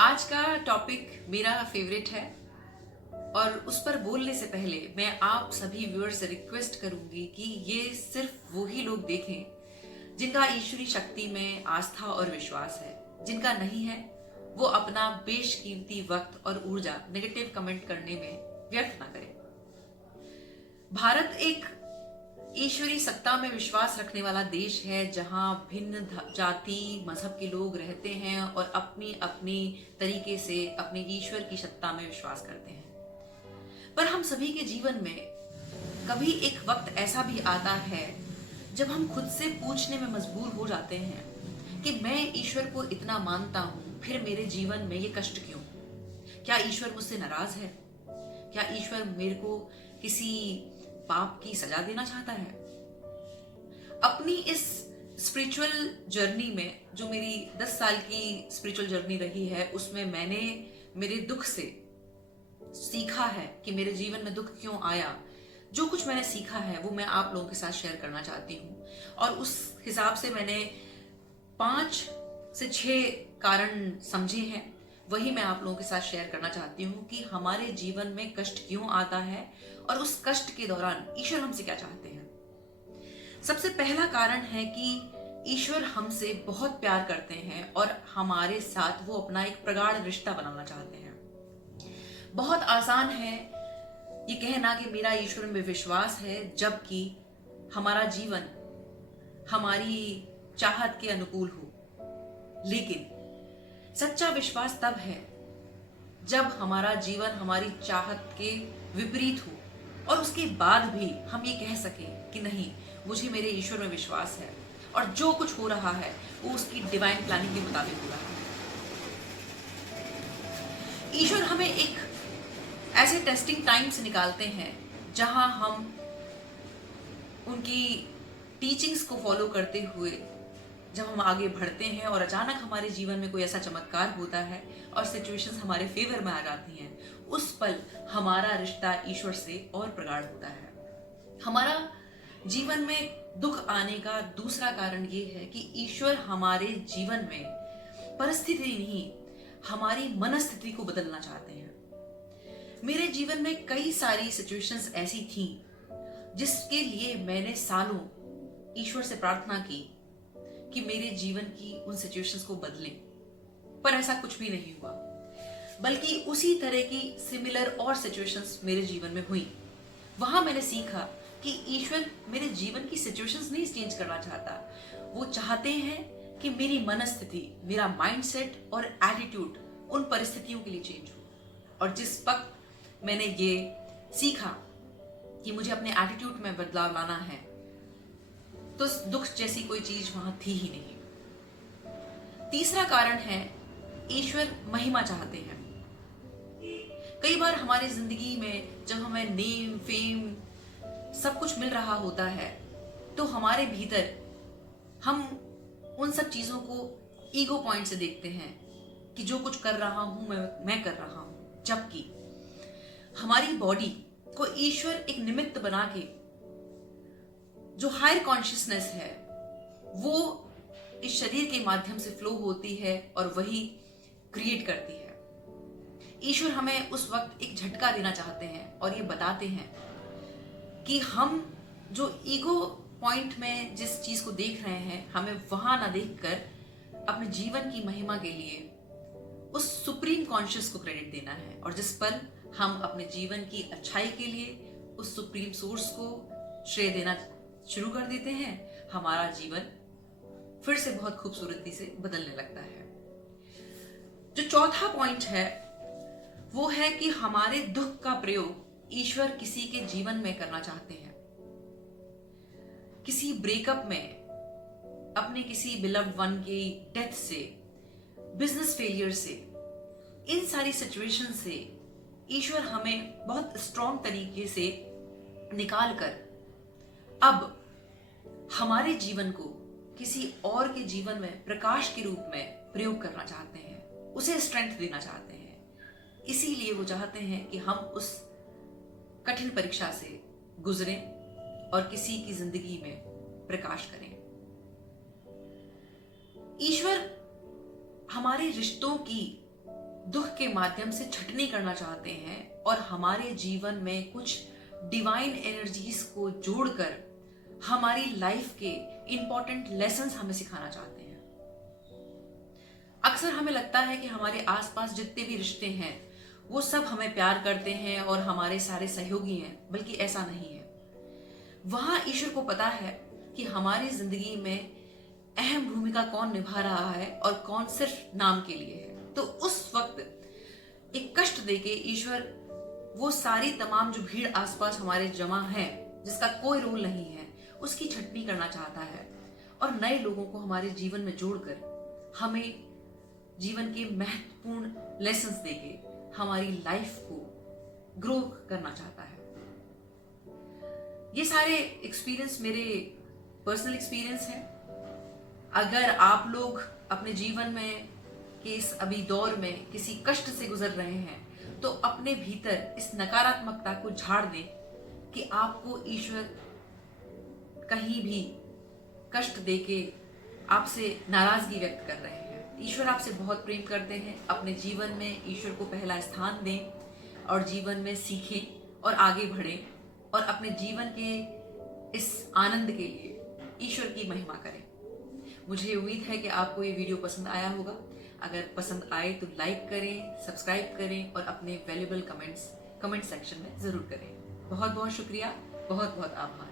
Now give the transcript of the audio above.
आज का टॉपिक मेरा फेवरेट है और उस पर बोलने से पहले मैं आप सभी व्यूअर्स से रिक्वेस्ट करूंगी कि ये सिर्फ वही लोग देखें जिनका ईश्वरी शक्ति में आस्था और विश्वास है। जिनका नहीं है वो अपना बेशकीमती वक्त और ऊर्जा नेगेटिव कमेंट करने में व्यर्थ ना करें। भारत एक ईश्वरी सत्ता में विश्वास रखने वाला देश है जहां भिन्न जाति मजहब के लोग रहते हैं और अपनी अपनी तरीके से अपने ईश्वर की सत्ता में विश्वास करते हैं। पर हम सभी के जीवन में कभी एक वक्त ऐसा भी आता है जब हम खुद से पूछने में मजबूर हो जाते हैं कि मैं ईश्वर को इतना मानता हूं, फिर मेरे जीवन में ये कष्ट क्यों? क्या ईश्वर मुझसे नाराज है? क्या ईश्वर मेरे को किसी पाप की सजा देना चाहता है? अपनी इस स्पिरिचुअल जर्नी में, जो मेरी 10 साल की स्पिरिचुअल जर्नी रही है, उसमें मैंने मेरे दुख से सीखा है कि मेरे जीवन में दुख क्यों आया। जो कुछ मैंने सीखा है वो मैं आप लोगों के साथ शेयर करना चाहती हूँ और उस हिसाब से मैंने 5 से 6 कारण समझे हैं, वही मैं आप लोगों के साथ शेयर करना चाहती हूँ कि हमारे जीवन में कष्ट क्यों आता है और उस कष्ट के दौरान ईश्वर हमसे क्या चाहते हैं। सबसे पहला कारण है कि ईश्वर हमसे बहुत प्यार करते हैं और हमारे साथ वो अपना एक प्रगाढ़ रिश्ता बनाना चाहते हैं। बहुत आसान है ये कहना कि मेरा ईश्वर में विश्वास है, जबकि हमारा जीवन हमारी चाहत के अनुकूल हो। लेकिन सच्चा विश्वास तब है जब हमारा जीवन हमारी चाहत के विपरीत हो और उसके बाद भी हम ये कह सकें कि नहीं, मुझे मेरे ईश्वर में विश्वास है और जो कुछ हो रहा है वो उसकी डिवाइन प्लानिंग के मुताबिक हो रहा है। ईश्वर हमें एक ऐसे टेस्टिंग टाइम से निकालते हैं जहां हम उनकी टीचिंग्स को फॉलो करते हुए जब हम आगे बढ़ते हैं और अचानक हमारे जीवन में कोई ऐसा चमत्कार होता है और सिचुएशंस हमारे फेवर में आ जाती हैं, उस पल हमारा रिश्ता ईश्वर से और प्रगाढ़ होता है। हमारा जीवन में दुख आने का दूसरा कारण ये है कि ईश्वर हमारे जीवन में परिस्थिति नहीं, हमारी मनस्थिति को बदलना चाहते हैं। मेरे जीवन में कई सारी सिचुएशंस ऐसी थी जिसके लिए मैंने सालों ईश्वर से प्रार्थना की कि मेरे जीवन की उन सिचुएशंस को बदलें, पर ऐसा कुछ भी नहीं हुआ। बल्कि उसी तरह की सिमिलर और सिचुएशंस मेरे जीवन में हुई। वहां मैंने सीखा कि ईश्वर मेरे जीवन की सिचुएशंस नहीं चेंज करना चाहता, वो चाहते हैं कि मेरी मनस्थिति, मेरा माइंडसेट और एटीट्यूड उन परिस्थितियों के लिए चेंज हो। और जिस वक्त मैंने ये सीखा कि मुझे अपने एटीट्यूड में बदलाव लाना है, तो दुख जैसी कोई चीज वहां थी ही नहीं। तीसरा कारण है ईश्वर महिमा चाहते हैं। कई बार हमारी जिंदगी में जब हमें नेम फेम सब कुछ मिल रहा होता है तो हमारे भीतर हम उन सब चीजों को ईगो पॉइंट से देखते हैं कि जो कुछ कर रहा हूं मैं कर रहा हूं, जबकि हमारी बॉडी को ईश्वर एक निमित्त बना के, जो हायर कॉन्शियसनेस है वो इस शरीर के माध्यम से फ्लो होती है और वही क्रिएट करती है। ईश्वर हमें उस वक्त एक झटका देना चाहते हैं और ये बताते हैं कि हम जो ईगो पॉइंट में जिस चीज को देख रहे हैं, हमें वहां ना देखकर अपने जीवन की महिमा के लिए उस सुप्रीम कॉन्शियस को क्रेडिट देना है। और जिस पर हम अपने जीवन की अच्छाई के लिए उस सुप्रीम सोर्स को श्रेय देना शुरू कर देते हैं, हमारा जीवन फिर से बहुत खूबसूरती से बदलने लगता है। जो चौथा पॉइंट है वो है कि हमारे दुख का प्रयोग ईश्वर किसी के जीवन में करना चाहते हैं। किसी ब्रेकअप में, अपने किसी बिलव्ड वन की डेथ से, बिजनेस फेलियर से, इन सारी सिचुएशन से ईश्वर हमें बहुत स्ट्रॉन्ग तरीके से निकाल कर अब हमारे जीवन को किसी और के जीवन में प्रकाश के रूप में प्रयोग करना चाहते हैं, उसे स्ट्रेंथ देना चाहते हैं। इसीलिए वो चाहते हैं कि हम उस कठिन परीक्षा से गुजरें और किसी की जिंदगी में प्रकाश करें। ईश्वर हमारे रिश्तों की दुख के माध्यम से छटनी करना चाहते हैं और हमारे जीवन में कुछ डिवाइन एनर्जीज को जोड़कर हमारी लाइफ के इंपॉर्टेंट लेसन्स हमें सिखाना चाहते हैं। अक्सर हमें लगता है कि हमारे आसपास जितने भी रिश्ते हैं वो सब हमें प्यार करते हैं और हमारे सारे सहयोगी हैं, बल्कि ऐसा नहीं है। वहां ईश्वर को पता है कि हमारी जिंदगी में अहम भूमिका कौन निभा रहा है और कौन सिर्फ नाम के लिए है। तो उस वक्त एक कष्ट देके ईश्वर वो सारी तमाम जो भीड़ आसपास हमारे जमा है, जिसका कोई रोल नहीं है, उसकी छटनी करना चाहता है और नए लोगों को हमारे जीवन में जोड़कर हमें जीवन के महत्वपूर्ण लेसन्स देके हमारी लाइफ को ग्रो करना चाहता है। ये सारे एक्सपीरियंस मेरे पर्सनल एक्सपीरियंस हैं। अगर आप लोग अपने जीवन में के इस अभी दौर में किसी कष्ट से गुजर रहे हैं तो अपने भीतर इस नकारात्मकता को झाड़ दें कि आपको ईश्वर कहीं भी कष्ट देके आपसे नाराजगी व्यक्त कर रहे हैं। ईश्वर आपसे बहुत प्रेम करते हैं। अपने जीवन में ईश्वर को पहला स्थान दें और जीवन में सीखें और आगे बढ़ें और अपने जीवन के इस आनंद के लिए ईश्वर की महिमा करें। मुझे उम्मीद है कि आपको ये वीडियो पसंद आया होगा। अगर पसंद आए तो लाइक करें, सब्सक्राइब करें और अपने वैल्यूएबल कमेंट सेक्शन में जरूर करें। बहुत बहुत शुक्रिया, बहुत बहुत आभार।